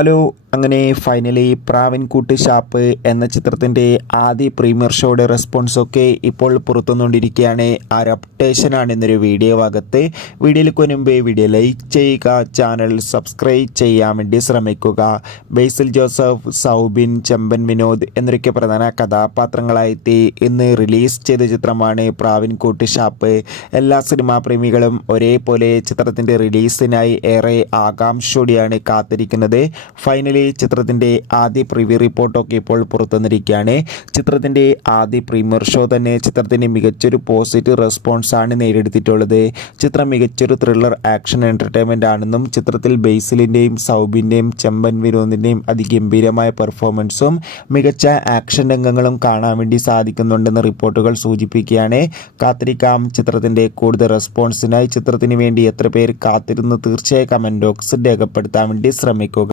Hello, അങ്ങനെ finally പ്രാവിൻകൂട്ട് shop എന്ന ചിത്രത്തിൻ്റെ ആദ്യ പ്രീമിയർ ഷോയുടെ റെസ്പോൺസൊക്കെ ഇപ്പോൾ പുറത്തുവന്നുകൊണ്ടിരിക്കുകയാണ്. ആ ഒരു അപ്ഡേഷനാണ് ഇന്നൊരു വീഡിയോ ഭാഗത്ത്. വീഡിയോയിലേക്ക് മുൻപേ വീഡിയോ ലൈക്ക് ചെയ്യുക, ചാനൽ സബ്സ്ക്രൈബ് ചെയ്യാൻ വേണ്ടി ശ്രമിക്കുക. ബേസിൽ ജോസഫ്, സൗബിൻ, ചെമ്പൻ വിനോദ് എന്നൊക്കെ പ്രധാന കഥാപാത്രങ്ങളായെത്തി ഇന്ന് റിലീസ് ചെയ്ത ചിത്രമാണ് പ്രാവിൻകൂട്ട് ഷാപ്പ്. എല്ലാ സിനിമാ പ്രേമികളും ഒരേപോലെ ചിത്രത്തിൻ്റെ റിലീസിനായി ഏറെ ആകാംക്ഷയോടെയാണ് കാത്തിരിക്കുന്നത്. ഫൈനലി ചിത്രത്തിൻ്റെ ആദ്യ പ്രിവ്യൂ റിപ്പോർട്ടൊക്കെ ഇപ്പോൾ പുറത്തുവന്നിരിക്കുകയാണ്. ചിത്രത്തിൻ്റെ ആദ്യ പ്രീമിയർ ഷോ തന്നെ ചിത്രത്തിന് മികച്ചൊരു പോസിറ്റീവ് റെസ്പോൺസാണ് നേടിയെടുത്തിട്ടുള്ളത്. ചിത്രം മികച്ചൊരു ത്രില്ലർ ആക്ഷൻ എൻ്റർടൈൻമെൻ്റ് ആണെന്നും ചിത്രത്തിൽ ബേസിലിൻ്റെയും സൗബിൻ്റെയും ചെമ്പൻ വിനോദിൻ്റെയും അതിഗംഭീരമായ പെർഫോമൻസും മികച്ച ആക്ഷൻ രംഗങ്ങളും കാണാൻ വേണ്ടി സാധിക്കുന്നുണ്ടെന്ന് റിപ്പോർട്ടുകൾ സൂചിപ്പിക്കുകയാണ്. കാത്തിരിക്കാം ചിത്രത്തിൻ്റെ കൂടുതൽ റെസ്പോൺസിനായി. ചിത്രത്തിന് വേണ്ടി എത്ര പേർ കാത്തിരുന്ന് തീർച്ചയായും കമൻറ്റ് ബോക്സിൽ രേഖപ്പെടുത്താൻ വേണ്ടി ശ്രമിക്കുക.